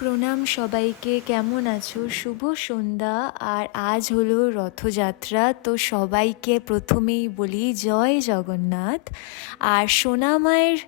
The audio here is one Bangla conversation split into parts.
প্রণাম সবাইকে, কেমন আছো? শুভ সন্ধ্যা। আর আজ হলো রথযাত্রা, তো সবাইকে প্রথমেই বলি জয় জগন্নাথ। আর সোনা মায়ের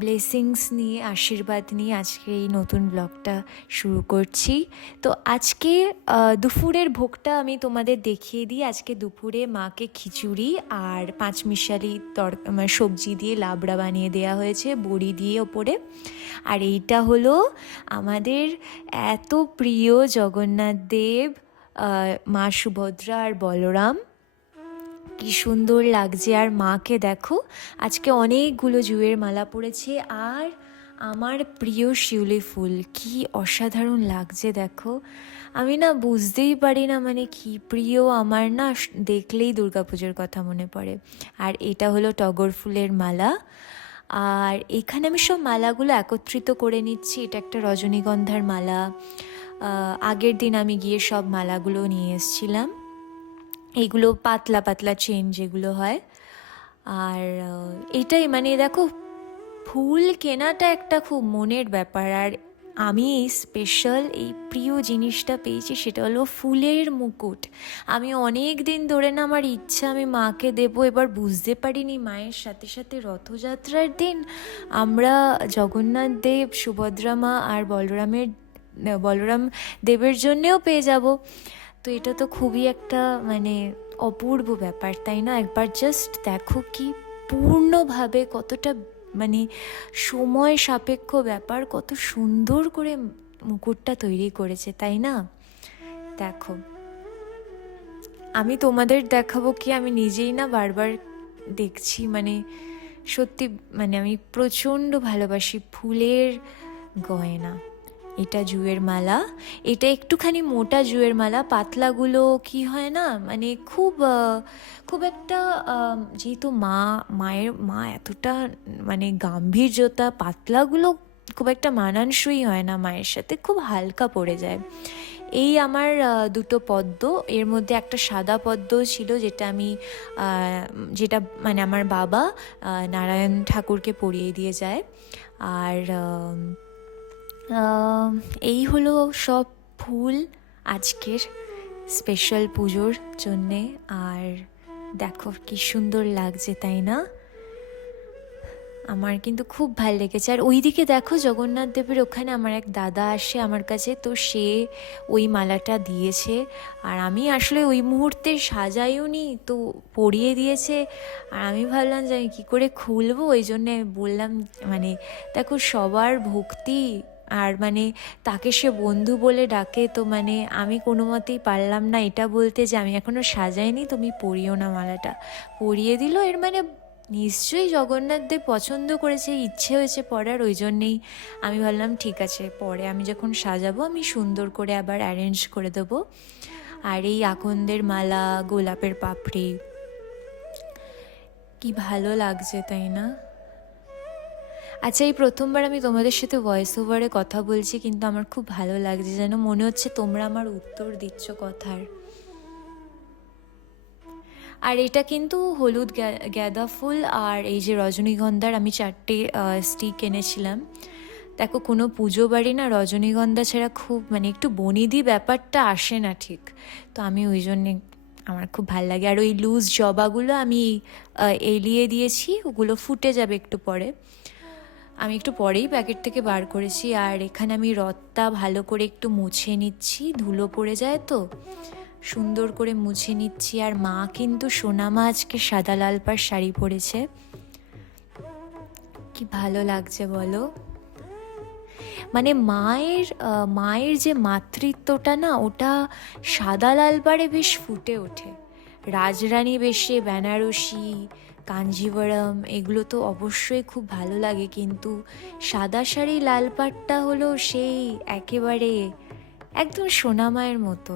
ব্লেসিংস নিয়ে, আশীর্বাদ নিয়ে আজকে এই নতুন ব্লগটা শুরু করছি। তো আজকে দুপুরের ভোগটা আমি তোমাদের দেখিয়ে দিই। আজকে দুপুরে মাকে খিচুড়ি আর পাঁচমিশালি মানে সবজি দিয়ে লাবড়া বানিয়ে দেওয়া হয়েছে, বড়ি দিয়ে ওপরে। আর এইটা হলো আমাদের এত প্রিয় জগন্নাথ দেব, মা সুভদ্রা আর বলরাম। কি সুন্দর লাগছে। আর মাকে দেখো, আজকে অনেকগুলো জুঁয়ের মালা পড়েছে। আর আমার প্রিয় শিউলি ফুল, কি অসাধারণ লাগছে দেখো। আমি না বুঝতেই পারি না, মানে কি প্রিয় আমার, না দেখলেই দুর্গাপুজোর কথা মনে পড়ে। আর এটা হলো টগর ফুলের মালা। আর এখানে আমি সব মালাগুলো একত্রিত করে নিচ্ছি। এটা একটা রজনীগন্ধার মালা। আগের দিন আমি গিয়ে সব মালাগুলো নিয়ে এসেছিলাম। এইগুলো পাতলা পাতলা চেন যেগুলো হয়। আর এটাই, মানে দেখো, ফুল কেনাটা একটা খুব মনের ব্যাপার। আর আমি এই স্পেশাল এই প্রিয় জিনিসটা পেয়েছি, সেটা হলো ফুলের মুকুট। আমি অনেক দিন ধরে না আমার ইচ্ছা আমি মাকে দেব, এবার বুঝতে পারিনি মায়ের সাথে সাথে রথযাত্রার দিন আমরা জগন্নাথ দেব, সুভদ্রা মা আর বলরাম দেবের জন্যেও পেয়ে যাব। তো এটা তো খুবই একটা মানে অপূর্ব ব্যাপার, তাই না? একবার জাস্ট দেখো কি পূর্ণভাবে, কতটা মানে সময় সাপেক্ষ ব্যাপার, কত সুন্দর করে মুকুটটা তৈরি করেছে, তাই না? দেখো, আমি তোমাদের দেখাবো কি, আমি নিজেই না বারবার দেখছি। মানে সত্যি, মানে আমি প্রচণ্ড ভালোবাসি ফুলের গয়না। এটা জুঁয়ের মালা, এটা একটুখানি মোটা জুঁয়ের মালা। পাতলাগুলো কি হয় না, মানে খুব একটা যেহেতু মা এতটা মানে গাম্ভীর্যতা, পাতলাগুলো খুব একটা মানানসই হয় না মায়ের সাথে, খুব হালকা পড়ে যায়। এই আমার দুটো পদ্ম, এর মধ্যে একটা সাদা পদ্ম ছিল যেটা মানে আমার বাবা নারায়ণ ঠাকুরকে পরিয়ে দিয়ে যায়। আর এই হলো সব ফুল আজকের স্পেশাল পুজোর জন্যে। আর দেখো কি সুন্দর লাগছে, তাই না? আমার কিন্তু খুব ভালো লেগেছে। আর ওইদিকে দেখো, জগন্নাথ দেবের ওখানে আমার এক দাদা আসে আমার কাছে, তো সে ওই মালাটা দিয়েছে। আর আমি আসলে ওই মুহূর্তে সাজাইও নি, তো পরিয়ে দিয়েছে। আর আমি ভাবলাম যে আমি কী করে খুলবো, ওই জন্যে বললাম, মানে দেখো সবার ভক্তি, আর মানে তাকে সে বন্ধু বলে ডাকে, তো মানে আমি কোনো মতেই পারলাম না এটা বলতে যে আমি এখনও সাজাইনি, তুমি পরিও না মালাটা। পরিয়ে দিল। এর মানে নিশ্চয়ই জগন্নাথ দেব পছন্দ করেছে, ইচ্ছে হয়েছে পড়ার, ওই জন্যেই আমি ভাবলাম ঠিক আছে, পরে আমি যখন সাজাবো আমি সুন্দর করে আবার অ্যারেঞ্জ করে দেবো। আর এই আকন্দের মালা, গোলাপের পাপড়ি, কি ভালো লাগছে, তাই না? আচ্ছা, এই প্রথমবার আমি তোমাদের সাথে ভয়েস ওভারে কথা বলছি, কিন্তু আমার খুব ভালো লাগছে, যেন মনে হচ্ছে তোমরা আমার উত্তর দিচ্ছ কথার। আর এটা কিন্তু হলুদ গাঁদা ফুল আর এই যে রজনীগন্ধার আমি 4টে স্টিক এনেছিলাম। দেখো, কোনো পুজো বাড়ি না রজনীগন্ধা ছাড়া খুব মানে একটু বনিদি ব্যাপারটা আসে না ঠিক। তো আমি ওই জন্যে আমার খুব ভাল লাগে। আর ওই লুজ জবাগুলো আমি এলিয়ে দিয়েছি, ওগুলো ফুটে যাবে একটু পরে। আমি একটু পরেই প্যাকেট থেকে বার করেছি। আর এখানে আমি রথটা ভালো করে একটু মুছে নিচ্ছি, ধুলো পড়ে যায় তো, সুন্দর করে মুছে নিচ্ছি। আর মা কিন্তু সোনামা আজকে সাদা লাল পাড় শাড়ি পরেছে, কি ভালো লাগছে বলো। মানে মায়ের যে মাতৃত্বটা না, ওটা সাদা লাল পাড়ে বেশ ফুটে ওঠে। রাজরানী বেশে, বেনারসি, কাঞ্জিভরম, এগুলো তো অবশ্যই খুব ভালো লাগে, কিন্তু সাদা শাড়ি লাল পাড়টা হলো সেই একেবারে একদম সোনামায়ের মতো।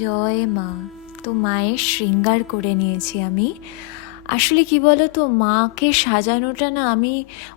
জয় মা। তো মায়ের শৃঙ্গার করে নিয়েছি আমি। আসলে কি বলো তো, মাকে সাজানোটা না আমি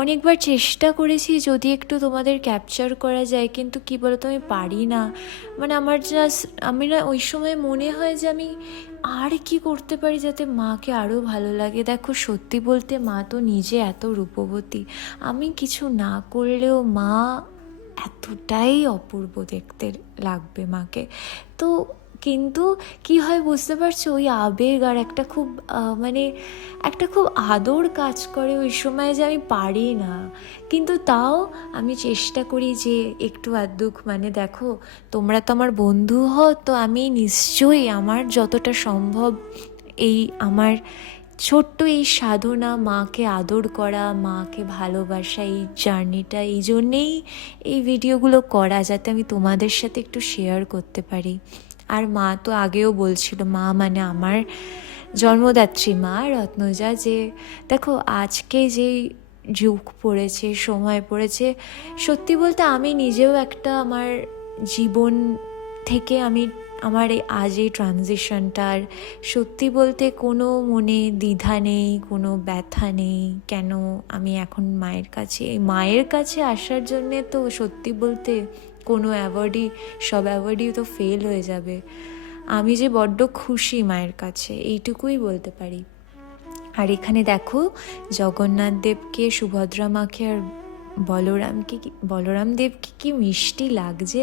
অনেকবার চেষ্টা করেছি যদি একটু তোমাদের ক্যাপচার করা যায়, কিন্তু কি বলো তো আমি পারি না। মানে আমার জাস্ট আমি না ওই সময় মনে হয় যে আমি আর কি করতে পারি যাতে মাকে আরও ভালো লাগে। দেখো সত্যি বলতে মা তো নিজে এত রূপবতী, আমি কিছু না করলেও মা এতটাই অপূর্ব দেখতে লাগবে মাকে। তো কিন্তু কি হয় বুঝতে পারছো, ওই আবেগ আর একটা খুব মানে একটা খুব আদর কাজ করে ওই সময় যে আমি পারি না। কিন্তু তাও আমি চেষ্টা করি যে একটু আধটু, মানে দেখো তোমরা তো আমার বন্ধু হও, তো আমি নিশ্চয়ই আমার যতটা সম্ভব এই আমার ছোট্ট এই সাধনা, মাকে আদর করা, মাকে ভালোবাসা, এই জার্নিটা, এই জন্যেই এই ভিডিওগুলো করা, যাতে আমি তোমাদের সাথে একটু শেয়ার করতে পারি। আর মা তো আগেও বলছিল, মা মানে আমার জন্মদাত্রী মা রত্নজা, যে দেখো আজকে যেই যুগ পড়েছে, সময় পড়েছে, সত্যি বলতে আমি নিজেও একটা আমার জীবন থেকে আমি আমার আজ এই ট্রানজিশনটার সত্যি বলতে কোনো মনে দ্বিধা নেই, কোনো ব্যথা নেই। কেন আমি এখন মায়ের কাছে, এই মায়ের কাছে আসার জন্যে তো সত্যি বলতে কোনো অ্যাওয়ার্ডই, সব অ্যাওয়ার্ডই তো ফেল হয়ে যাবে। আমি যে বড্ড খুশি মায়ের কাছে, এইটুকুই বলতে পারি। আর এখানে দেখো জগন্নাথ দেবকে, সুভদ্রা মাকে আর বলরাম দেবকে কি মিষ্টি লাগছে।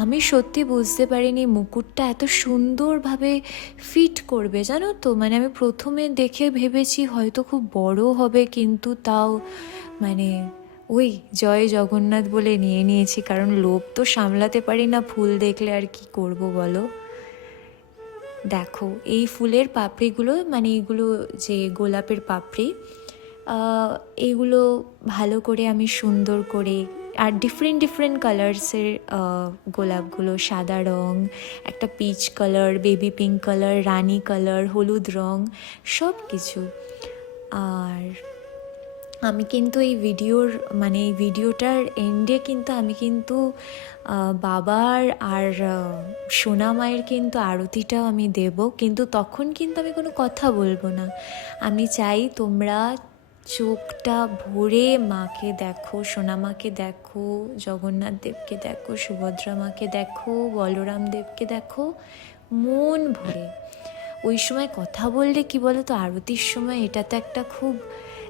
আমি সত্যি বুঝতে পারিনি মুকুটটা এত সুন্দরভাবে ফিট করবে, জানো তো। মানে আমি প্রথমে দেখে ভেবেছি হয়তো খুব বড় হবে, কিন্তু তাও মানে ওই জয় জগন্নাথ বলে নিয়েছি, কারণ লোভ তো সামলাতে পারি না, ফুল দেখলে আর কি করব বলো। দেখো এই ফুলের পাপড়িগুলো, মানে এইগুলো যে গোলাপের পাপড়ি, এইগুলো ভালো করে আমি সুন্দর করে, আর ডিফারেন্ট ডিফারেন্ট কালার্সের গোলাপগুলো, সাদা রং, একটা peach colour, baby pink colour, রানী কালার, হলুদ রং, সব কিছু। আর আমি কিন্তু এই ভিডিওটার এন্ডে কিন্তু আমি কিন্তু বাবার আর সোনা মায়ের কিন্তু আরতিটাও আমি দেব, কিন্তু তখন কিন্তু আমি কোনো কথা বলবো না। আমি চাই তোমরা চোখটা ভরে মাকে দেখো, সোনা মাকে দেখো, জগন্নাথ দেবকে দেখো, সুভদ্রা মাকে দেখো, বলরাম দেবকে দেখো মন ভরে। ওই সময় কথা বললে কি বলো তো, আরতির সময় এটা তো একটা খুব,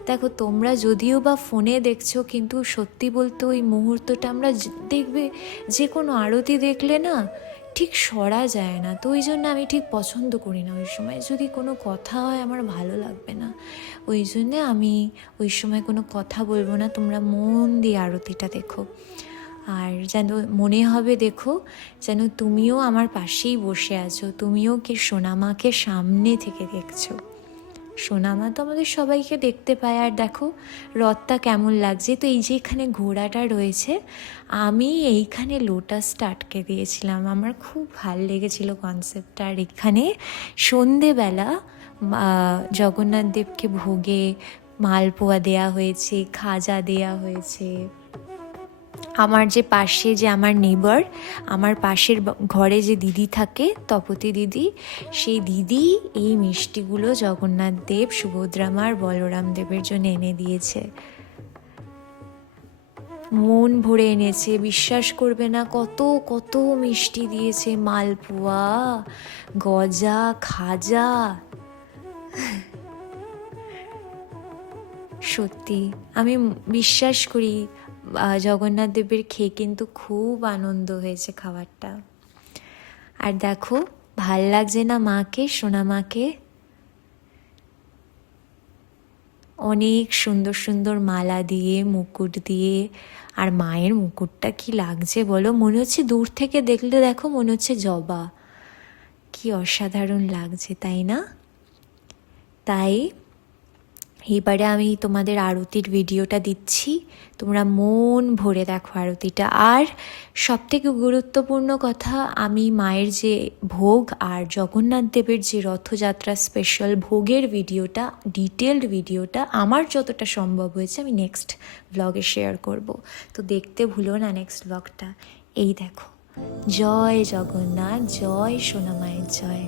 দেখো তোমরা যদিও বা ফোনে দেখছো, কিন্তু সত্যি বলতে ওই মুহূর্তটা আমরা দেখবে যে কোনো আরতি দেখলে না ঠিক সরা যায় না। তো ওই জন্য আমি ঠিক পছন্দ করি না ওই সময় যদি কোনো কথা হয়, আমার ভালো লাগবে না। ওই জন্যে আমি ওই সময় কোনো কথা বলবো না, তোমরা মন দিয়ে আরতিটা দেখো। আর যেন মনে হবে, দেখো যেন তুমিও আমার পাশেই বসে আছো, তুমিও কি সোনামাকে সামনে থেকে দেখছো। সোনামা তো আমাদের সবাইকে দেখতে পায়। আর দেখো রথটা কেমন লাগছে। তো এই যে এখানে ঘোড়াটা রয়েছে, আমি এইখানে লোটাসটা আটকে দিয়েছিলাম, আমার খুব ভাল লেগেছিল কনসেপ্টটা। আর এখানে সন্ধেবেলা জগন্নাথ দেবকে ভোগে মালপোয়া দেয়া হয়েছে, খাজা দেয়া হয়েছে। আমার যে পাশে যে আমার নেবার, আমার পাশের ঘরে যে দিদি থাকে, তপতি দিদি, সেই দিদি এই মিষ্টিগুলো জগন্নাথ দেব, সুভদ্রা মার, বলরাম দেবের জন্য এনে দিয়েছে। মন ভরে এনেছে, বিশ্বাস করবে না কত কত মিষ্টি দিয়েছে, মালপোয়া, গজা, খাজা। সত্যি আমি বিশ্বাস করি জগন্নাথ দেবের খেয়ে কিন্তু খুব আনন্দ হয়েছে খাবারটা। আর দেখো ভাল লাগছে না মাকে, সোনা মাকে? অনেক সুন্দর সুন্দর মালা দিয়ে, মুকুট দিয়ে। আর মায়ের মুকুটটা কি লাগছে বলো, মনে হচ্ছে দূর থেকে দেখলে, দেখো মনে হচ্ছে জবা। কি অসাধারণ লাগছে, তাই না? তাই এইবারে আমি তোমাদের আরতির ভিডিওটা দিচ্ছি, তোমরা মন ভরে দেখো আরতিটা। আর সবথেকে গুরুত্বপূর্ণ কথা, আমি মায়ের যে ভোগ আর জগন্নাথ দেবের যে রথযাত্রা স্পেশাল ভোগের ভিডিওটা, ডিটেলড ভিডিওটা আমার যতটা সম্ভব হয়েছে আমি নেক্সট ব্লগে শেয়ার করব। তো দেখতে ভুলো না নেক্সট ব্লগটা। এই দেখো জয় জগন্নাথ, জয় সোনামায়ের জয়।